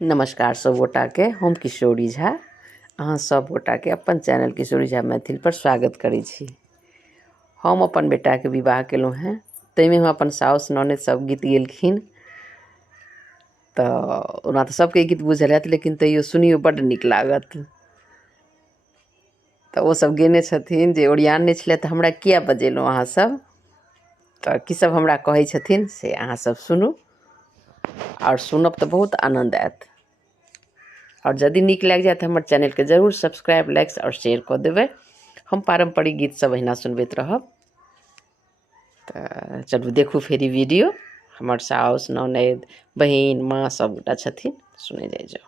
नमस्कार सब गोटा के, हम किशोरी झा अहाँ सब गोटा के अपन चैनल किशोरी झा मैथिल पर स्वागत करै छी। हम अपन बेटा के विवाह केलहुँ हैं, ताहिमे हम अपन साउस ननद सब गीत गेलखिन। तऽ ओना तऽ सबके गीत बुझल हैत, लेकिन तैयो सुनियो बड्ड नीक लागत। तऽ ओ सब गेने छथिन जे ओरियान नहि छलै तऽ हमरा किया बजेलहुँ अहाँ सब, तऽ की सब हमरा कहै छथिन से अहाँ सब सुनू और सुनब तऽ बहुत आनंद आयत। और यदि नीक लागि जाए तऽ हमर चैनल के जरूर सब्सक्राइब, लाइक और शेयर कऽ देबै। हम पारंपरिक गीत सब अहिना सुनबैत रहब। तऽ चलू देखू फेर ई वीडियो। हमर साउस ननद बहिन माँ सब गोटा छथिन, सुने जाइ जाओ।